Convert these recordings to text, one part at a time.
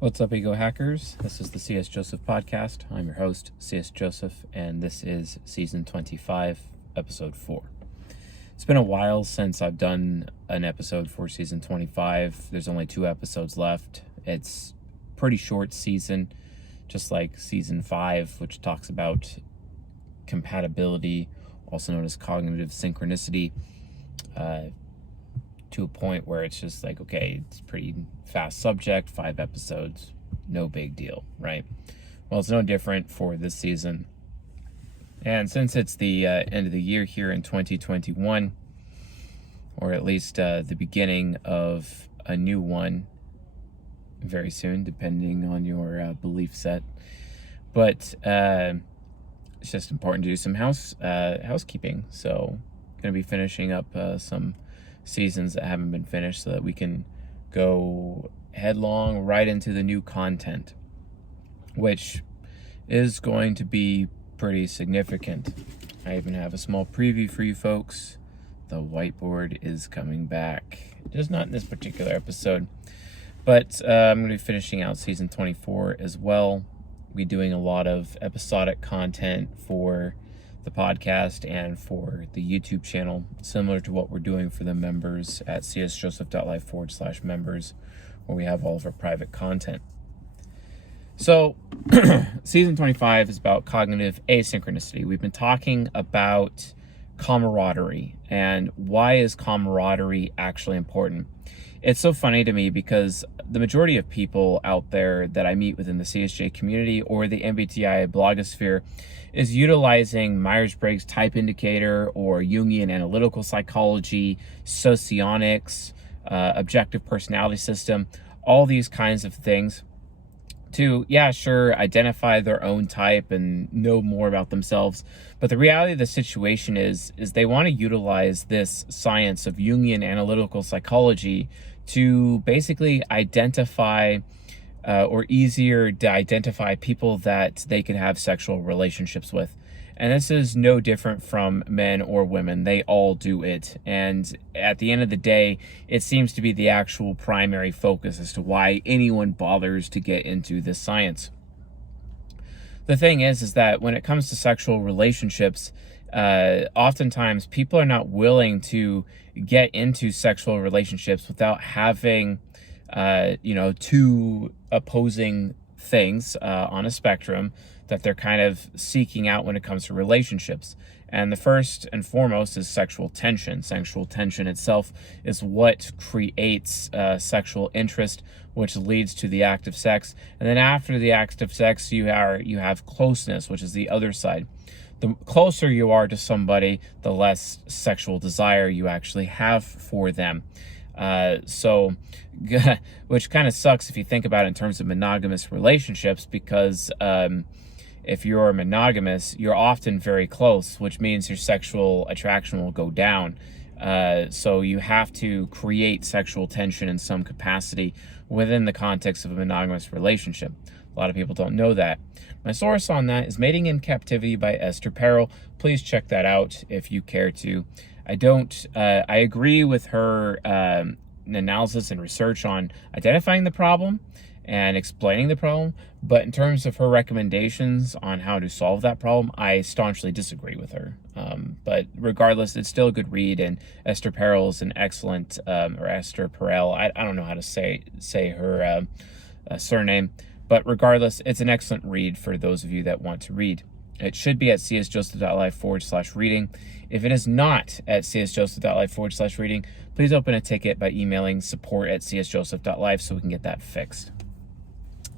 What's up, Ego Hackers? This is the C.S. Joseph podcast. I'm your host, C.S. Joseph, and this is season 25, episode 4. It's been a while since I've done an episode for season 25. There's only 2 episodes left. It's a pretty short season, just like season 5, which talks about compatibility, also known as cognitive synchronicity, to a point where it's just like, okay, it's a pretty fast subject, 5 episodes, no big deal, right? Well, it's no different for this season. And since it's the end of the year here in 2021, or at least the beginning of a new one very soon, depending on your belief set. But it's just important to do some housekeeping. So I'm going to be finishing up some seasons that haven't been finished so that we can go headlong right into the new content, which is going to be pretty significant. I even have a small preview for you folks. The whiteboard is coming back, just not in this particular episode, but I'm going to be finishing out season 24 as well. We'll be doing a lot of episodic content for the podcast and for the YouTube channel, similar to what we're doing for the members at csjoseph.life/members, where we have all of our private content. So season 25 is about cognitive asynchronicity. We've been talking about camaraderie and why is camaraderie actually important. It's so funny to me because the majority of people out there that I meet within the CSJ community or the MBTI blogosphere is utilizing Myers-Briggs type indicator or Jungian analytical psychology, socionics, objective personality system, all these kinds of things to, identify their own type and know more about themselves. But the reality of the situation is they want to utilize this science of Jungian analytical psychology to basically identify or easier to identify people that they can have sexual relationships with. And this is no different from men or women. They all do it. And at the end of the day, it seems to be the actual primary focus as to why anyone bothers to get into this science. The thing is that when it comes to sexual relationships, oftentimes people are not willing to get into sexual relationships without having, two opposing things on a spectrum that they're kind of seeking out when it comes to relationships. And the first and foremost is sexual tension. Sexual tension itself is what creates sexual interest, which leads to the act of sex. And then after the act of sex, you have closeness, which is the other side. The closer you are to somebody, the less sexual desire you actually have for them. Which kind of sucks if you think about it in terms of monogamous relationships, because if you're monogamous, you're often very close, which means your sexual attraction will go down. So you have to create sexual tension in some capacity within the context of a monogamous relationship. A lot of people don't know that. My source on that is Mating in Captivity by Esther Perel. Please check that out if you care to. I agree with her analysis and research on identifying the problem and explaining the problem, but in terms of her recommendations on how to solve that problem, I staunchly disagree with her. But regardless, it's still a good read, and Esther Perel is an excellent, or Esther Perel, I don't know how to say her surname, but regardless, it's an excellent read for those of you that want to read. It should be at csjoseph.life/reading. If it is not at csjoseph.life/reading, please open a ticket by emailing support@csjoseph.life so we can get that fixed.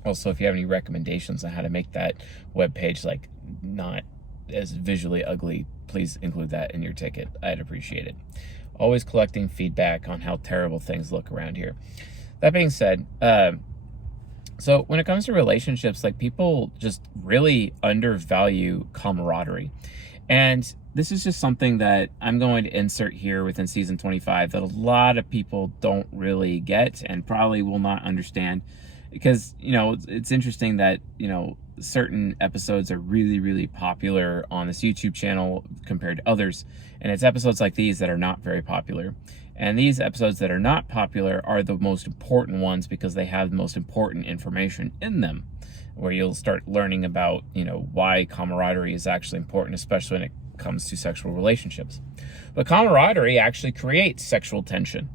Also, if you have any recommendations on how to make that webpage not as visually ugly, please include that in your ticket. I'd appreciate it. Always collecting feedback on how terrible things look around here. That being said, so when it comes to relationships, people just really undervalue camaraderie. And this is just something that I'm going to insert here within season 25 that a lot of people don't really get and probably will not understand. Because, it's interesting that, certain episodes are really, really popular on this YouTube channel compared to others. And it's episodes like these that are not very popular. And these episodes that are not popular are the most important ones because they have the most important information in them, where you'll start learning about, why camaraderie is actually important, especially when it comes to sexual relationships. But camaraderie actually creates sexual tension.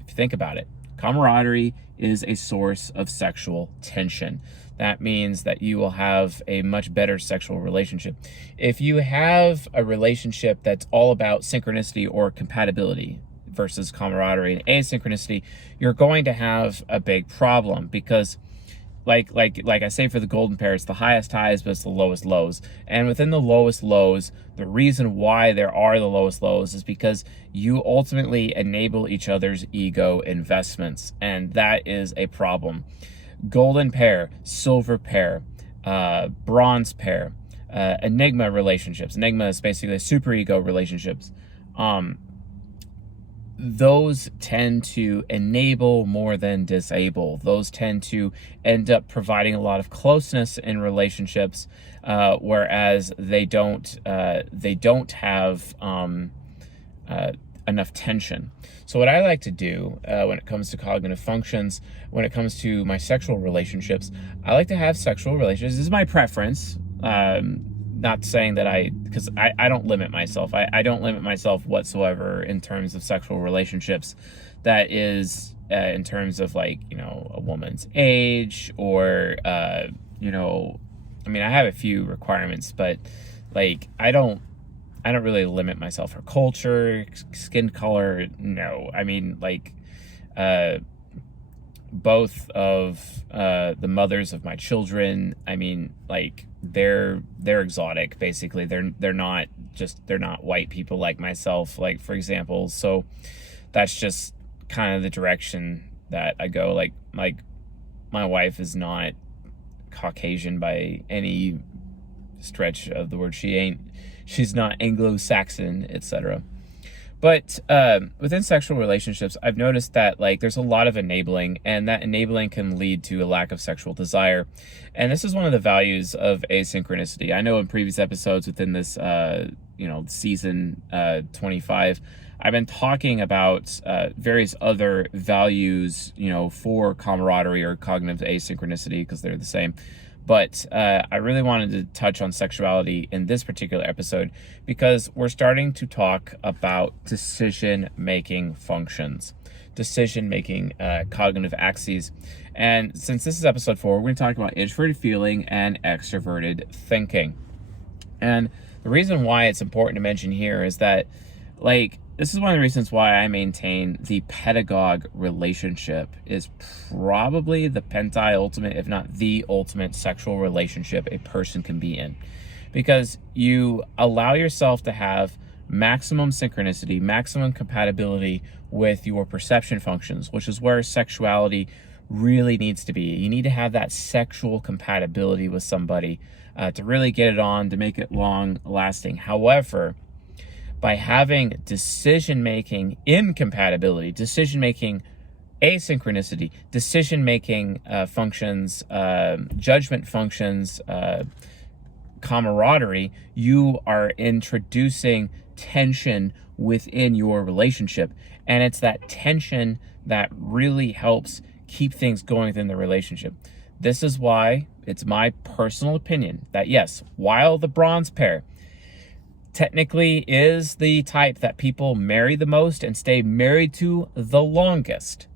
If you think about it, camaraderie is a source of sexual tension. That means that you will have a much better sexual relationship. If you have a relationship that's all about synchronicity or compatibility versus camaraderie and asynchronicity, you're going to have a big problem, because like I say, for the golden pair, it's the highest highs, but it's the lowest lows. And within the lowest lows, the reason why there are the lowest lows is because you ultimately enable each other's ego investments, and that is a problem. Golden pair, silver pair, bronze pair, enigma relationships. Enigma is basically superego relationships. Those tend to enable more than disable. Those tend to end up providing a lot of closeness in relationships, whereas they don't have enough tension. So what I like to do when it comes to cognitive functions, when it comes to my sexual relationships, I like to have sexual relations. This is my preference. Not saying that because I don't limit myself. I don't limit myself whatsoever in terms of sexual relationships. That is in terms of a woman's age, or I have a few requirements, but I don't really limit myself. Her culture, skin color, no. Both of the mothers of my children, they're exotic, basically. They're not white people like myself, for example. So that's just kind of the direction that I go. My wife is not Caucasian by any stretch of the word. She's not Anglo-Saxon, etc. But within sexual relationships, I've noticed that there's a lot of enabling, and that enabling can lead to a lack of sexual desire. And this is one of the values of asynchronicity. I know in previous episodes within this season 25, I've been talking about various other values, for camaraderie or cognitive asynchronicity, because they're the same. But I really wanted to touch on sexuality in this particular episode, because we're starting to talk about decision-making functions, decision-making cognitive axes. And since this is episode 4, we're going to talk about introverted feeling and extroverted thinking. And the reason why it's important to mention here is that, this is one of the reasons why I maintain the pedagogue relationship is probably the ultimate, if not the ultimate, sexual relationship a person can be in. Because you allow yourself to have maximum synchronicity, maximum compatibility with your perception functions, which is where sexuality really needs to be. You need to have that sexual compatibility with somebody to really get it on, to make it long lasting. However, by having decision-making incompatibility, decision-making asynchronicity, decision-making functions, judgment functions, camaraderie, you are introducing tension within your relationship. And it's that tension that really helps keep things going within the relationship. This is why it's my personal opinion that, yes, while the bronze pair technically is the type that people marry the most and stay married to the longest,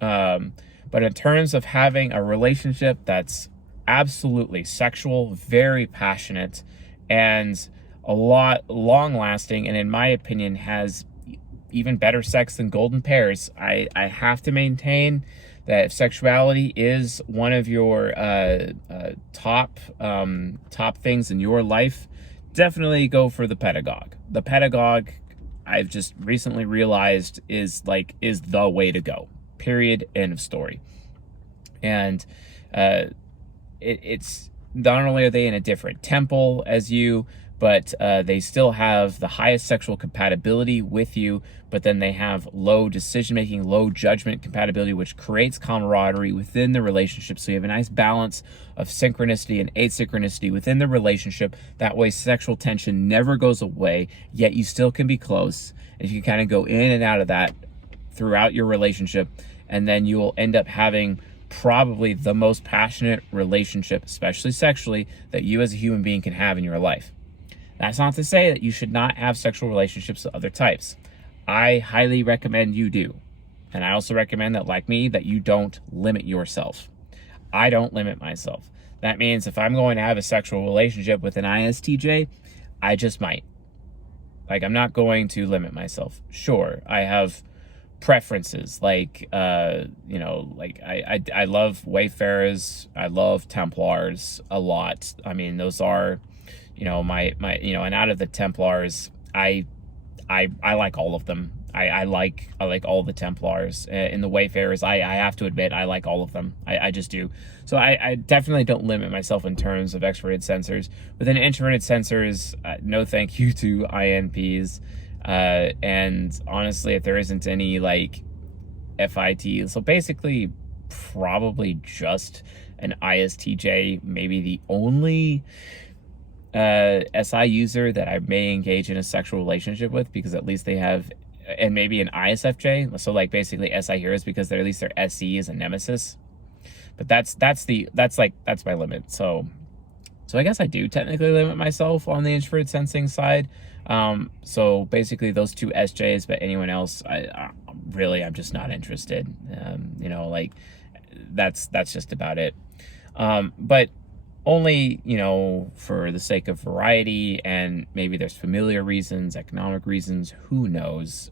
but in terms of having a relationship that's absolutely sexual, very passionate, and a lot long lasting, and in my opinion has even better sex than golden pairs, I have to maintain that if sexuality is one of your top things in your life, definitely go for the pedagogue. The pedagogue, I've just recently realized, is the way to go. Period. End of story. And it's not only are they in a different temple as you, but they still have the highest sexual compatibility with you, but then they have low decision-making, low judgment compatibility, which creates camaraderie within the relationship. So you have a nice balance of synchronicity and asynchronicity within the relationship. That way sexual tension never goes away, yet you still can be close. And you can kind of go in and out of that throughout your relationship, and then you will end up having probably the most passionate relationship, especially sexually, that you as a human being can have in your life. That's not to say that you should not have sexual relationships with other types. I highly recommend you do. And I also recommend that, like me, that you don't limit yourself. I don't limit myself. That means if I'm going to have a sexual relationship with an ISTJ, I just might. Like, I'm not going to limit myself. Sure, I have preferences. Like, like I love Wayfarers. I love Templars a lot. I mean, those are, my and out of the Templars, I like all of them. I like all the Templars. In the Wayfarers, I have to admit, I like all of them. I just do. So I definitely don't limit myself in terms of extroverted sensors. Within introverted sensors, no thank you to INPs. And honestly, if there isn't any like FIT, so basically probably just an ISTJ, maybe the only SI user that I may engage in a sexual relationship with, because at least they have, and maybe an ISFJ, so like basically SI heroes, because at least their SE is a nemesis. But that's my limit. So I guess I do technically limit myself on the introverted sensing side. So basically those two SJs, but anyone else, I'm just not interested. Like that's just about it. But only, for the sake of variety, and maybe there's familiar reasons, economic reasons, who knows.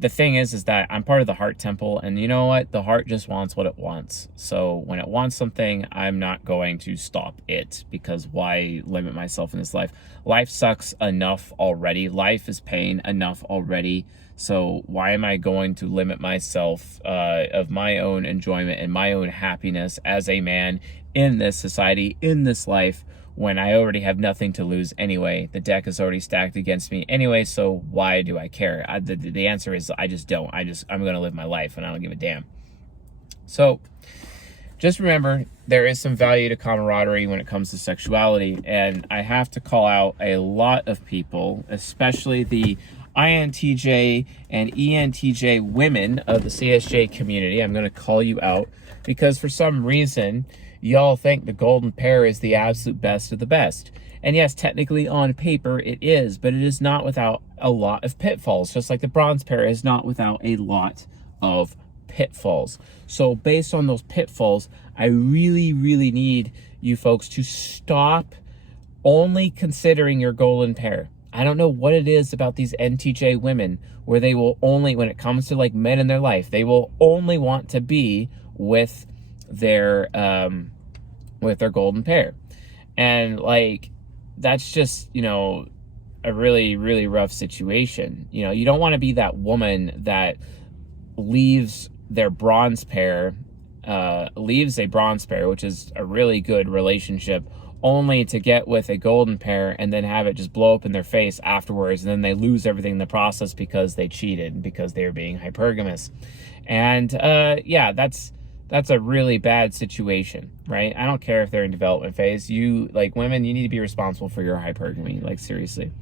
The thing is that I'm part of the heart temple, and you know what? The heart just wants what it wants. So when it wants something, I'm not going to stop it, because why limit myself in this life? Life sucks enough already. Life is pain enough already. So why am I going to limit myself of my own enjoyment and my own happiness as a man in this society, in this life, when I already have nothing to lose anyway? The deck is already stacked against me anyway, so why do I care? The answer is I just don't. I'm going to live my life, and I don't give a damn. So just remember, there is some value to camaraderie when it comes to sexuality, and I have to call out a lot of people, especially the INTJ and ENTJ women of the CSJ community. I'm going to call you out because for some reason, y'all think the golden pair is the absolute best of the best. And yes, technically on paper it is, but it is not without a lot of pitfalls, just like the bronze pair is not without a lot of pitfalls. So based on those pitfalls, I really, really need you folks to stop only considering your golden pair. I don't know what it is about these NTJ women where they will only, when it comes to like men in their life, they will only want to be with their golden pair. And like, that's just, a really, really rough situation. You don't want to be that woman that leaves a bronze pair, which is a really good relationship, only to get with a golden pair and then have it just blow up in their face afterwards, and then they lose everything in the process because they cheated, because they were being hypergamous. And that's a really bad situation, right? I don't care if they're in development phase. You, like women, you need to be responsible for your hypergamy, like seriously.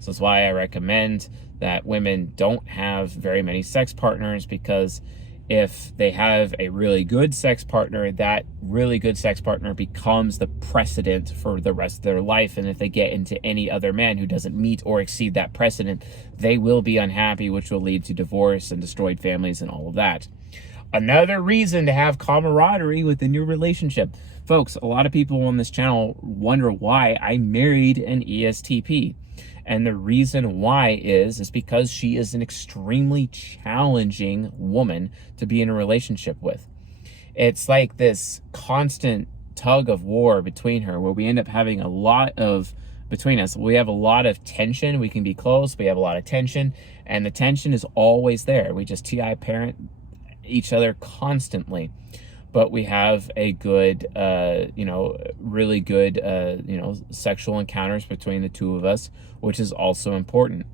So that's why I recommend that women don't have very many sex partners, because if they have a really good sex partner, that really good sex partner becomes the precedent for the rest of their life. And if they get into any other man who doesn't meet or exceed that precedent, they will be unhappy, which will lead to divorce and destroyed families and all of that. Another reason to have camaraderie within your relationship. Folks, a lot of people on this channel wonder why I married an ESTP. And the reason why is because she is an extremely challenging woman to be in a relationship with. It's like this constant tug of war between her, where we end up having a lot of, between us, we have a lot of tension. We can be close, we have a lot of tension, and the tension is always there. We just TI parent each other constantly. But we have a good, really good, sexual encounters between the two of us, which is also important.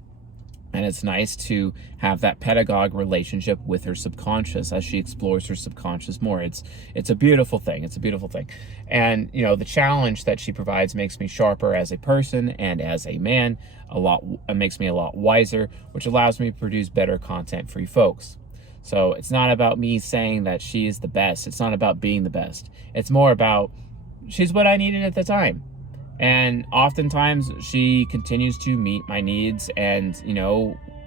And it's nice to have that pedagogue relationship with her subconscious as she explores her subconscious more. It's a beautiful thing. It's a beautiful thing. And, the challenge that she provides makes me sharper as a person and as a man. It makes me a lot wiser, which allows me to produce better content for you folks. So it's not about me saying that she is the best. It's not about being the best. It's more about she's what I needed at the time. And oftentimes she continues to meet my needs and,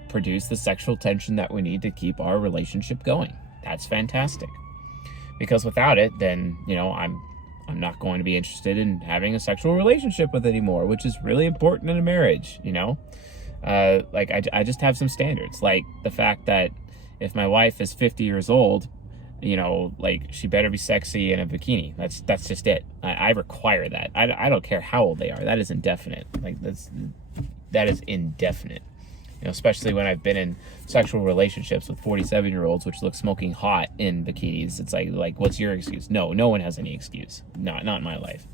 produce the sexual tension that we need to keep our relationship going. That's fantastic. Because without it, then, I'm not going to be interested in having a sexual relationship with anymore, which is really important in a marriage, I just have some standards, like the fact that if my wife is 50 years old, she better be sexy in a bikini. That's just it. I require that. I don't care how old they are. That is indefinite. That is indefinite. Especially when I've been in sexual relationships with 47-year-olds, which look smoking hot in bikinis. It's like, what's your excuse? No one has any excuse. Not in my life.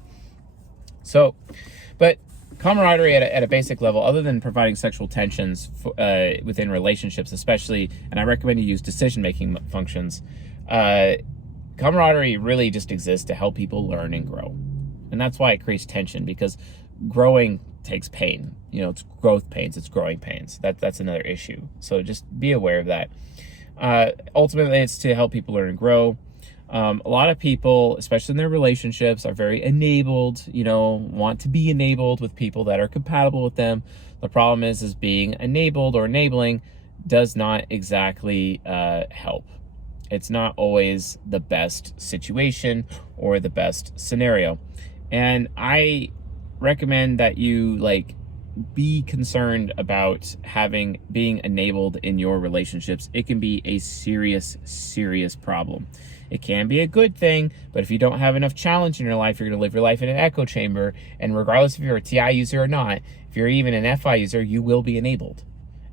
So, but camaraderie at a basic level, other than providing sexual tensions within relationships, especially, and I recommend you use decision-making functions, camaraderie really just exists to help people learn and grow. And that's why it creates tension, because growing takes pain. It's growth pains, it's growing pains. That's another issue. So just be aware of that. Ultimately, it's to help people learn and grow. A lot of people, especially in their relationships, are very enabled, want to be enabled with people that are compatible with them. The problem is being enabled or enabling does not exactly help. It's not always the best situation or the best scenario. And I recommend that you be concerned about being enabled in your relationships. It can be a serious problem. It can be a good thing, but if you don't have enough challenge in your life, you're going to live your life in an echo chamber. And regardless if you're a TI user or not, if you're even an FI user, you will be enabled.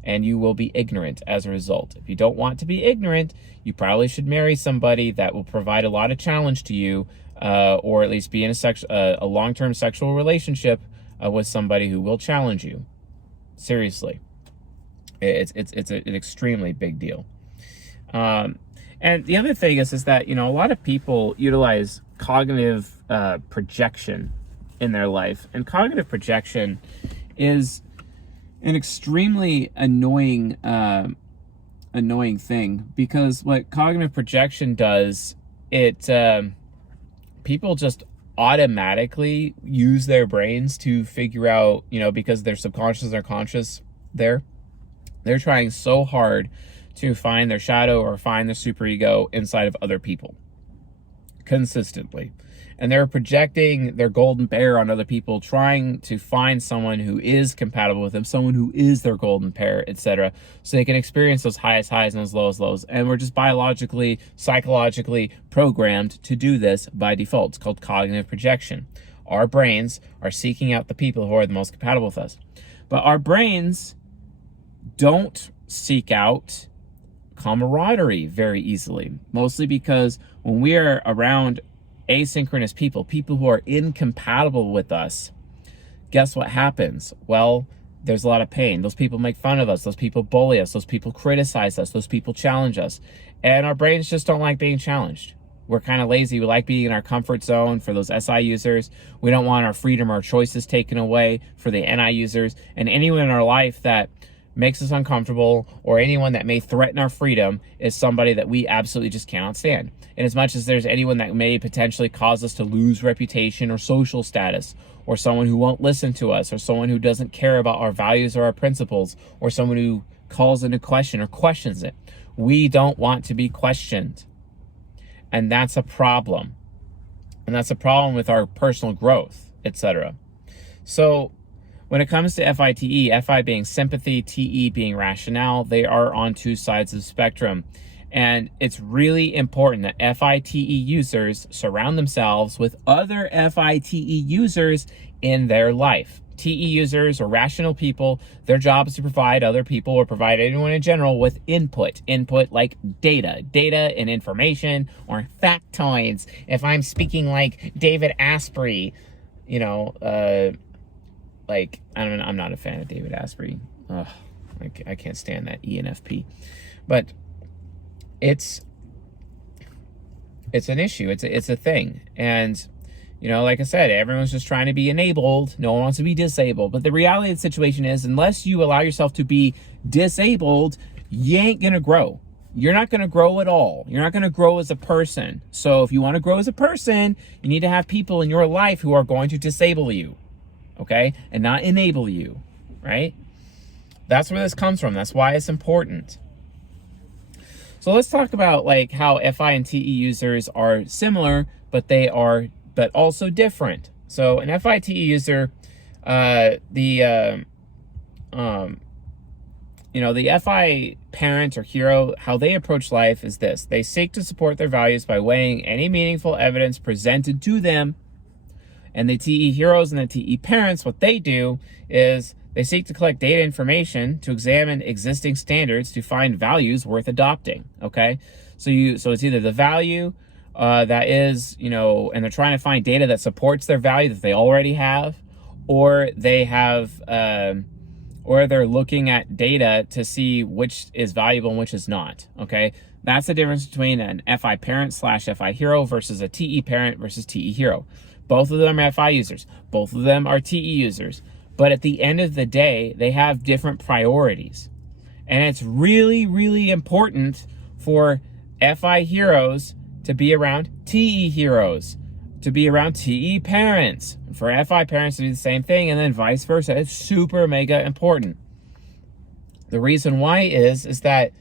And you will be ignorant as a result. If you don't want to be ignorant, you probably should marry somebody that will provide a lot of challenge to you, or at least be in a long-term sexual relationship with somebody who will challenge you. Seriously. It's an extremely big deal. And the other thing is that, a lot of people utilize cognitive projection in their life. And cognitive projection is an extremely annoying thing, because what cognitive projection does, people just automatically use their brains to figure out, because their subconscious and their conscious they're trying so hard to find their shadow or find their superego inside of other people consistently. And they're projecting their golden pair on other people, trying to find someone who is compatible with them, someone who is their golden pair, etc., so they can experience those highest highs and those lowest lows. And we're just biologically, psychologically programmed to do this by default. It's called cognitive projection. Our brains are seeking out the people who are the most compatible with us. But our brains don't seek out camaraderie very easily, mostly because when we are around asynchronous people who are incompatible with us, guess what happens? Well, there's a lot of pain. Those people make fun of us. Those people bully us. Those people criticize us. Those people challenge us. And our brains just don't like being challenged. We're kind of lazy. We like being in our comfort zone for those SI users. We don't want our freedom or choices taken away for the NI users. And anyone in our life that makes us uncomfortable, or anyone that may threaten our freedom, is somebody that we absolutely just cannot stand. And as much as there's anyone that may potentially cause us to lose reputation or social status, or someone who won't listen to us, or someone who doesn't care about our values or our principles, or someone who calls into question or questions it, we don't want to be questioned. And that's a problem. And that's a problem with our personal growth, etc. So when it comes to FITE, FI being sympathy, TE being rationale, they are on two sides of the spectrum. And it's really important that FITE users surround themselves with other FITE users in their life. TE users or rational people, their job is to provide other people, or provide anyone in general, with input like data and information, or factoids. If I'm speaking like David Asprey, I'm not a fan of David Asprey. I can't stand that ENFP. But it's an issue. It's a thing. And, like I said, everyone's just trying to be enabled. No one wants to be disabled. But the reality of the situation is, unless you allow yourself to be disabled, you ain't going to grow. You're not going to grow at all. You're not going to grow as a person. So if you want to grow as a person, you need to have people in your life who are going to disable you, okay? And not enable you, right? That's where this comes from. That's why it's important. So let's talk about like how FI and TE users are similar, but also different. So an FI TE user, the FI parent or hero, how they approach life is this. They seek to support their values by weighing any meaningful evidence presented to them. And the TE heroes and the TE parents, what they do is they seek to collect data information to examine existing standards to find values worth adopting, okay? So it's either the value that is, and they're trying to find data that supports their value that they already have, or they have... or they're looking at data to see which is valuable and which is not, okay? That's the difference between an FI parent / FI hero versus a TE parent versus TE hero. Both of them are FI users. Both of them are TE users. But at the end of the day, they have different priorities. And it's really, really important for FI heroes to be around TE heroes, to be around TE parents, for FI parents to do the same thing, and then vice versa. It's super mega important. The reason why is that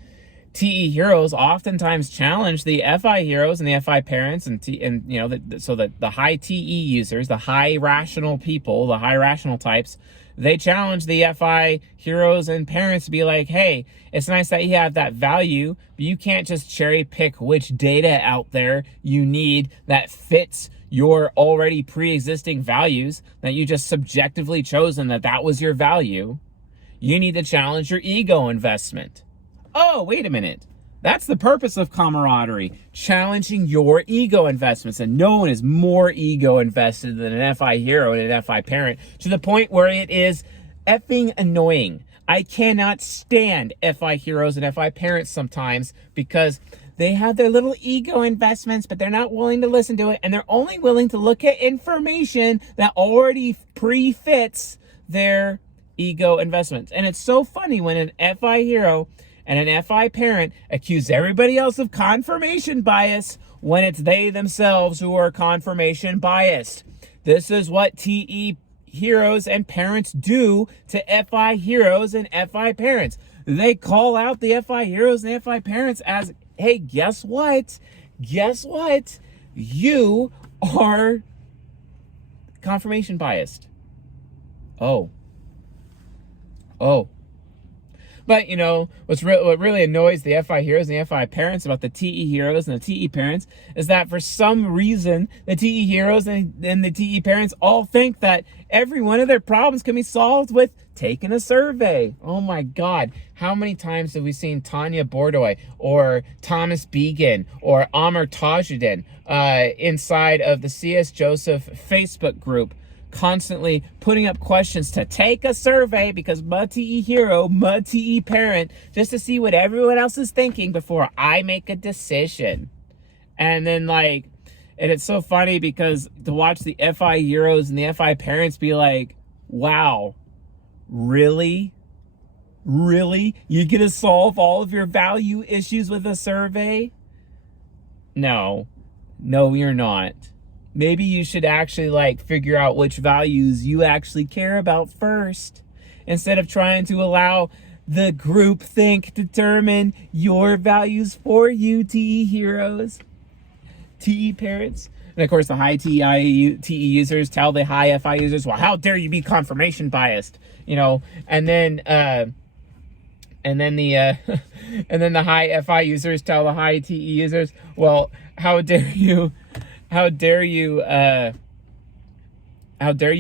TE heroes oftentimes challenge the FI heroes and the FI parents, so that the high TE users, the high rational people, the high rational types, they challenge the FI heroes and parents to be like, hey, it's nice that you have that value, but you can't just cherry pick which data out there you need that fits your already pre-existing values, that you just subjectively chosen that was your value. You need to challenge your ego investment. Oh, wait a minute. That's the purpose of camaraderie, challenging your ego investments. And no one is more ego invested than an FI hero and an FI parent, to the point where it is effing annoying. I cannot stand FI heroes and FI parents sometimes because they have their little ego investments, but they're not willing to listen to it. And they're only willing to look at information that already pre-fits their ego investments. And it's so funny when an FI hero and an FI parent accuse everybody else of confirmation bias when it's they themselves who are confirmation biased. This is what TE heroes and parents do to FI heroes and FI parents. They call out the FI heroes and FI parents as, hey, guess what? Guess what? You are confirmation biased. Oh. But, what really annoys the FI heroes and the FI parents about the TE heroes and the TE parents is that for some reason, the TE heroes and the TE parents all think that every one of their problems can be solved with taking a survey. Oh my God. How many times have we seen Tanya Bordoy or Thomas Began or Amr Tajuddin inside of the C.S. Joseph Facebook group constantly putting up questions to take a survey because my TE hero, my TE parent, just to see what everyone else is thinking before I make a decision. And then and it's so funny because to watch the FI heroes and the FI parents be like, wow, really? Really? You're going to solve all of your value issues with a survey? No, you're not. Maybe you should actually figure out which values you actually care about first, instead of trying to allow the group think determine your values for you, TE heroes, TE parents. And of course, the high TE users tell the high FI users, well, how dare you be confirmation biased, and then the high FI users tell the high TE users, well, how dare you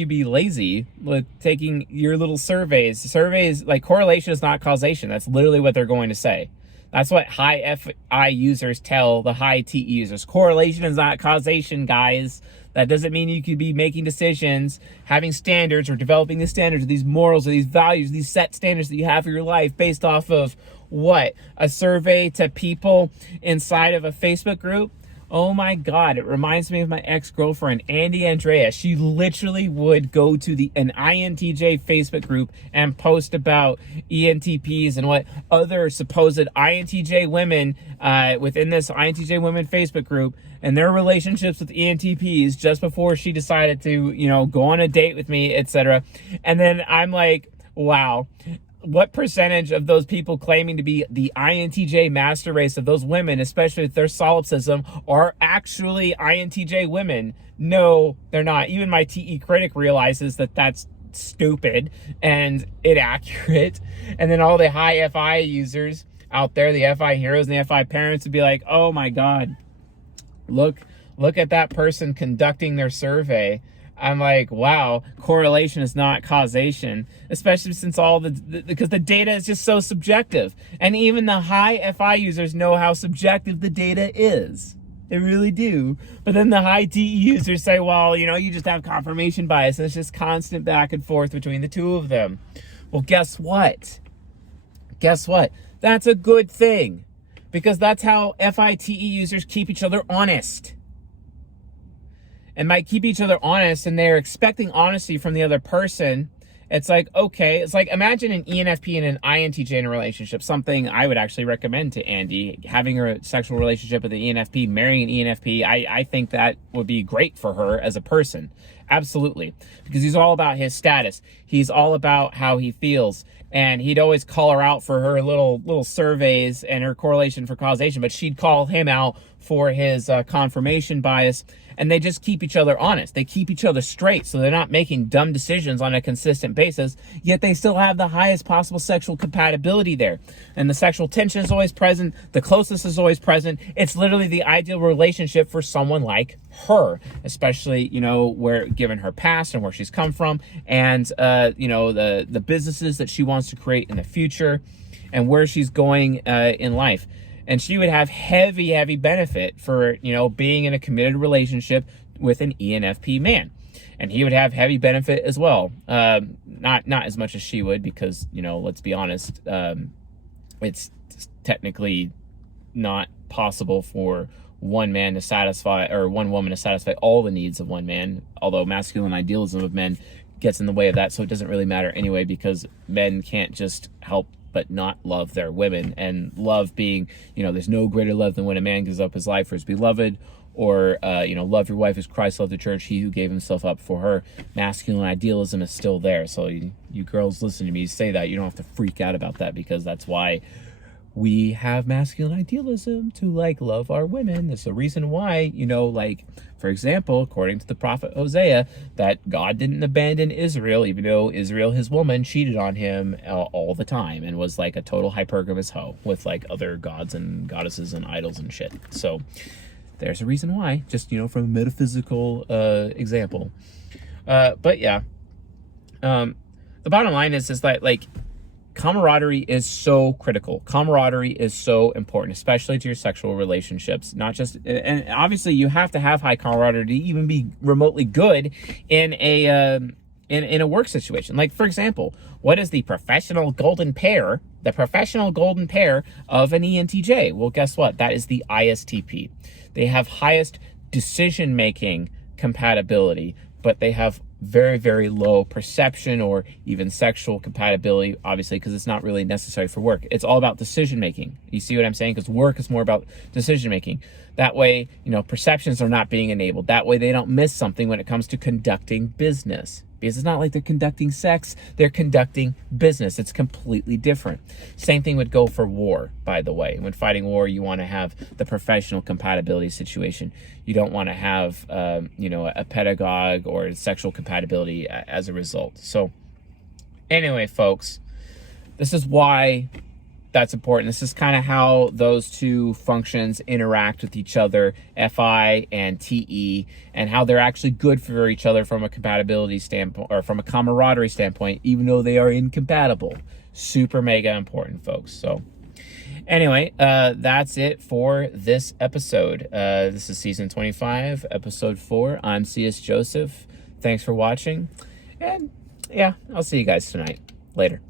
be lazy with taking your little surveys? Surveys, correlation is not causation. That's literally what they're going to say. That's what high FI users tell the high TE users. Correlation is not causation, guys. That doesn't mean you could be making decisions, having standards, or developing the standards, or these morals, or these values, these set standards that you have for your life based off of what? A survey to people inside of a Facebook group? Oh my God, it reminds me of my ex-girlfriend, Andy Andrea. She literally would go to an INTJ Facebook group and post about ENTPs and what other supposed INTJ women within this INTJ women Facebook group and their relationships with ENTPs just before she decided to, go on a date with me, etc. And then I'm like, wow. What percentage of those people claiming to be the INTJ master race of those women, especially with their solipsism, are actually INTJ women? No, they're not. Even my TE critic realizes that that's stupid and inaccurate. And then all the high FI users out there, the FI heroes and the FI parents, would be like, oh my God, look at that person conducting their survey. I'm like, wow, correlation is not causation, especially since because the data is just so subjective. And even the high FI users know how subjective the data is. They really do. But then the high TE users say, well, you just have confirmation bias. And it's just constant back and forth between the two of them. Well, guess what? That's a good thing. Because that's how FITE users keep each other honest. And might keep each other honest, and they're expecting honesty from the other person. It's like, okay, it's like imagine an ENFP and an INTJ in a relationship, something I would actually recommend to Andy, having a sexual relationship with an ENFP, marrying an ENFP. I think that would be great for her as a person. Absolutely. Because he's all about his status. He's all about how he feels. And he'd always call her out for her little surveys and her correlation for causation, but she'd call him out for his confirmation bias. And they just keep each other honest. They keep each other straight, so they're not making dumb decisions on a consistent basis, yet they still have the highest possible sexual compatibility there. And the sexual tension is always present. The closeness is always present. It's literally the ideal relationship for someone like her, especially, where given her past and where she's come from, and, the businesses that she wants to create in the future and where she's going in life. And she would have heavy benefit for, being in a committed relationship with an ENFP man. And he would have heavy benefit as well. Not as much as she would, because, let's be honest, it's technically not possible for one man to satisfy, or one woman to satisfy all the needs of one man, although masculine idealism of men gets in the way of that, so it doesn't really matter anyway, because men can't just help but not love their women. And love being, there's no greater love than when a man gives up his life for his beloved, or, love your wife as Christ loved the church, he who gave himself up for her. Masculine idealism is still there. So you girls listen to me say that. You don't have to freak out about that, because that's why we have masculine idealism, to love our women. That's the reason why, for example, according to the prophet Hosea, that God didn't abandon Israel, even though Israel, his woman, cheated on him all the time and was like a total hypergamous hoe with other gods and goddesses and idols and shit. So there's a reason why, just, from a metaphysical example. But yeah, the bottom line is that camaraderie is so critical. Camaraderie is so important, especially to your sexual relationships. Not just, and obviously you have to have high camaraderie to even be remotely good in a work situation. For example, what is the professional golden pair? The professional golden pair of an ENTJ. Well, guess what? That is the ISTP. They have highest decision-making compatibility, but they have very low perception or even sexual compatibility, obviously, because it's not really necessary for work. It's all about decision making. You see what I'm saying? Because work is more about decision making. That way, perceptions are not being enabled. That way they don't miss something when it comes to conducting business. Because it's not like they're conducting sex, they're conducting business. It's completely different. Same thing would go for war, by the way. When fighting war, you want to have the professional compatibility situation. You don't want to have, a pedagogue or sexual compatibility as a result. So anyway, folks, this is why that's important. This is kind of how those two functions interact with each other, FI and TE, and how they're actually good for each other from a compatibility standpoint, or from a camaraderie standpoint, even though they are incompatible. Super mega important, folks. So Anyway, that's it for this episode. This is season 25, episode 4. I'm C.S. Joseph. Thanks for watching. And yeah, I'll see you guys tonight. Later.